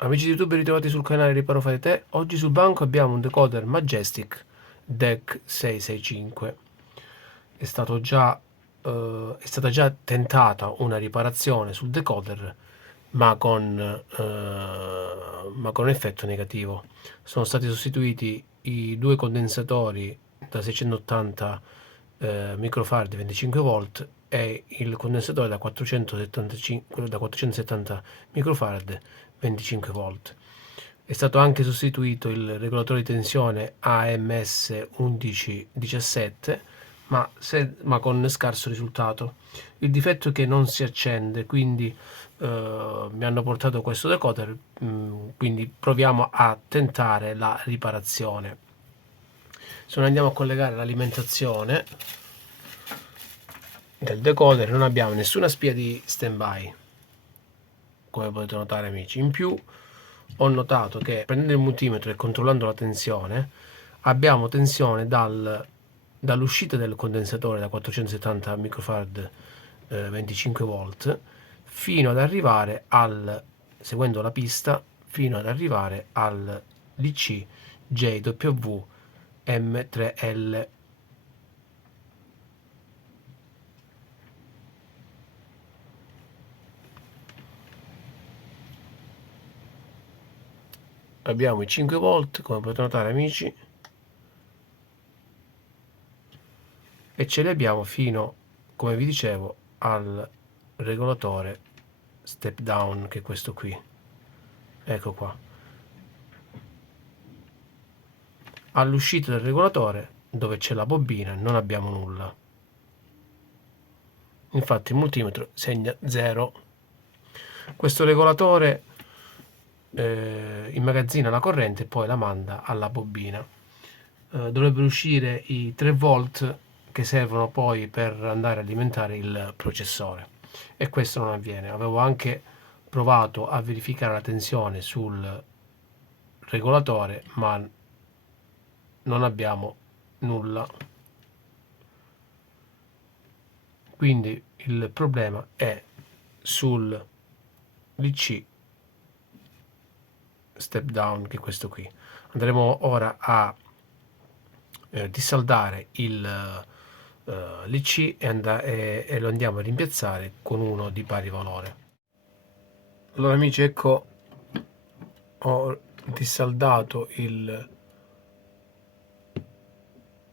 Amici di YouTube, ritrovati sul canale Riparo Fare Te. Oggi sul banco abbiamo un decoder Majestic DEC 665. È stata già tentata una riparazione sul decoder, ma con effetto negativo. Sono stati sostituiti i due condensatori da 680 microfarad 25 volt e il condensatore da 470 microfarad 25 volt. È stato anche sostituito il regolatore di tensione AMS 1117, ma con scarso risultato. Il difetto è che non si accende, quindi mi hanno portato questo decoder, quindi proviamo a tentare la riparazione. Se noi andiamo a collegare l'alimentazione del decoder, non abbiamo nessuna spia di standby, come potete notare, amici. In più ho notato che prendendo il multimetro e controllando la tensione abbiamo tensione dall'uscita del condensatore da 470 microfarad 25 volt fino ad arrivare seguendo la pista, fino ad arrivare al DC JW M3L. Abbiamo i 5 volt, come potete notare, amici, e ce li abbiamo fino, come vi dicevo, al regolatore step down, che è questo qui. Ecco qua. All'uscita del regolatore, dove c'è la bobina, non abbiamo nulla. Infatti il multimetro segna 0. Questo regolatore immagazzina la corrente e poi la manda alla bobina. Dovrebbero uscire i 3 volt che servono poi per andare a alimentare il processore, e questo non avviene. Avevo anche provato a verificare la tensione sul regolatore, ma non abbiamo nulla. Quindi il problema è sul DC step down, che è questo qui. Andremo ora a dissaldare l'IC e lo andiamo a rimpiazzare con uno di pari valore. Allora, amici, ecco, ho dissaldato il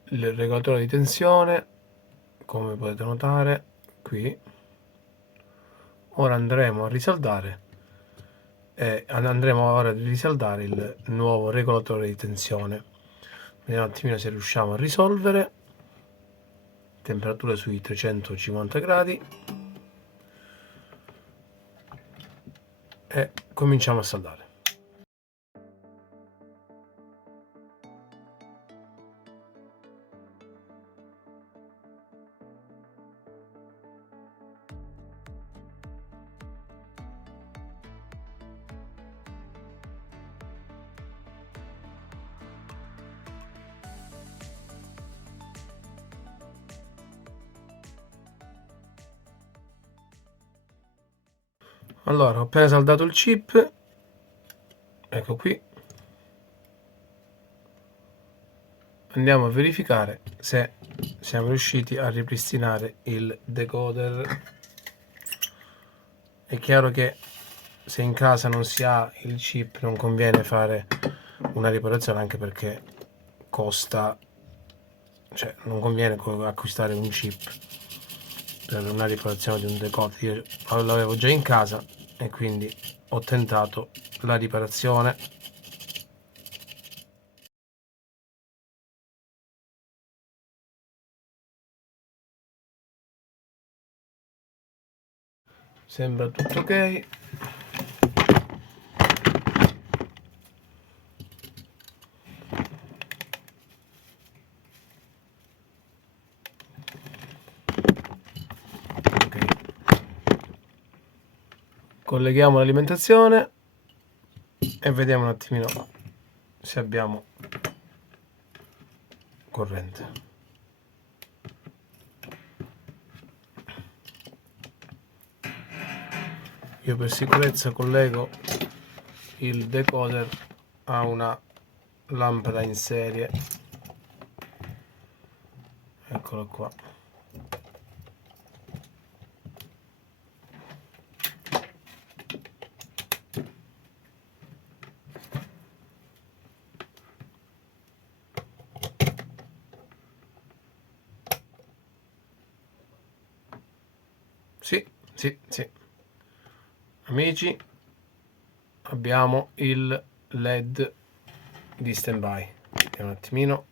regolatore di tensione, come potete notare qui. Ora andremo a risaldare il nuovo regolatore di tensione. Vediamo un attimino se riusciamo a risolvere. Temperatura sui 350 gradi e cominciamo a saldare. Allora, ho appena saldato il chip, ecco qui. Andiamo a verificare se siamo riusciti a ripristinare il decoder. È chiaro che se in casa non si ha il chip non conviene fare una riparazione, anche perché costa, cioè non conviene acquistare un chip per una riparazione di un decoder. Io l'avevo già in casa e quindi ho tentato la riparazione. Sembra tutto ok. Colleghiamo l'alimentazione e vediamo un attimino se abbiamo corrente. Io per sicurezza collego il decoder ha una lampada in serie, eccolo qua. Sì, sì, sì. Amici, abbiamo il LED di standby. Vediamo un attimino.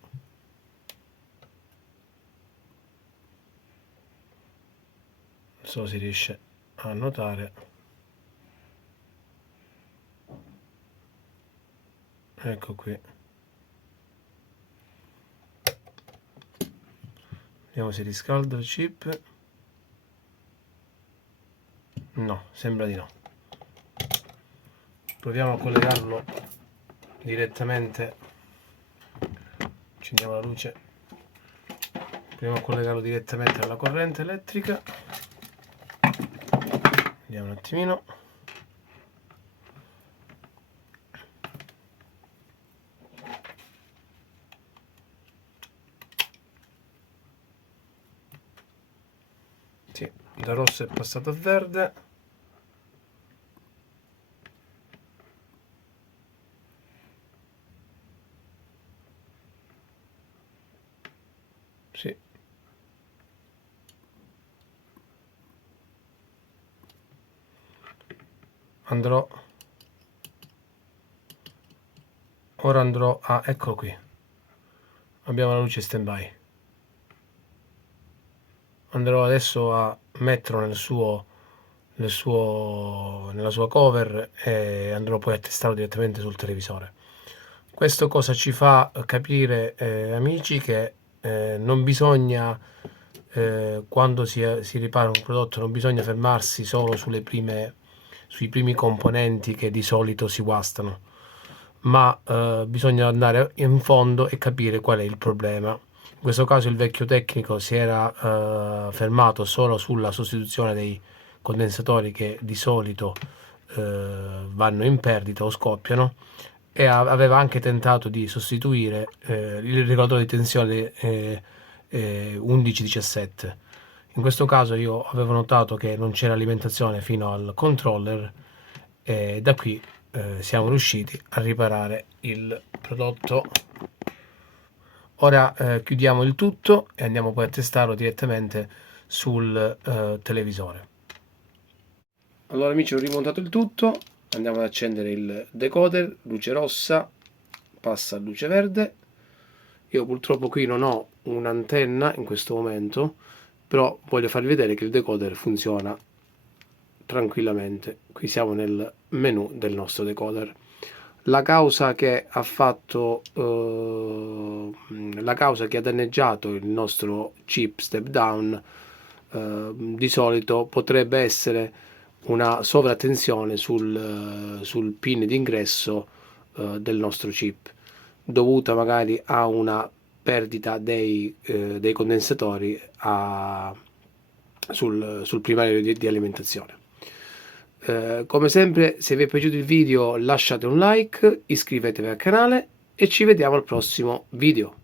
Non so se si riesce a notare. Ecco qui. Vediamo se riscalda il chip. No, sembra di no. Proviamo a collegarlo direttamente. Accendiamo la luce. Proviamo a collegarlo direttamente alla corrente elettrica. Vediamo un attimino. Sì, da rosso è passato a verde. Sì. Ora andrò a, eccolo qui, abbiamo la luce standby. Andrò adesso a metterlo nella sua cover e andrò poi a testarlo direttamente sul televisore. Questo cosa ci fa capire, amici, che non bisogna, quando si ripara un prodotto, non bisogna fermarsi solo sui primi componenti che di solito si guastano, ma bisogna andare in fondo e capire qual è il problema. In questo caso il vecchio tecnico si era fermato solo sulla sostituzione dei condensatori che di solito vanno in perdita o scoppiano, e aveva anche tentato di sostituire il regolatore di tensione 11-17. In questo caso io avevo notato che non c'era alimentazione fino al controller e da qui siamo riusciti a riparare il prodotto. Ora chiudiamo il tutto e andiamo poi a testarlo direttamente sul televisore. Allora amici, ho rimontato il tutto, andiamo ad accendere il decoder, luce rossa, passa a luce verde. Io purtroppo qui non ho un'antenna in questo momento, però voglio farvi vedere che il decoder funziona tranquillamente. Qui siamo nel menu del nostro decoder. La causa che ha danneggiato il nostro chip step down di solito potrebbe essere una sovratensione sul pin d'ingresso del nostro chip, dovuta magari a una perdita dei condensatori sul primario di alimentazione. Come sempre, se vi è piaciuto il video lasciate un like, iscrivetevi al canale e ci vediamo al prossimo video.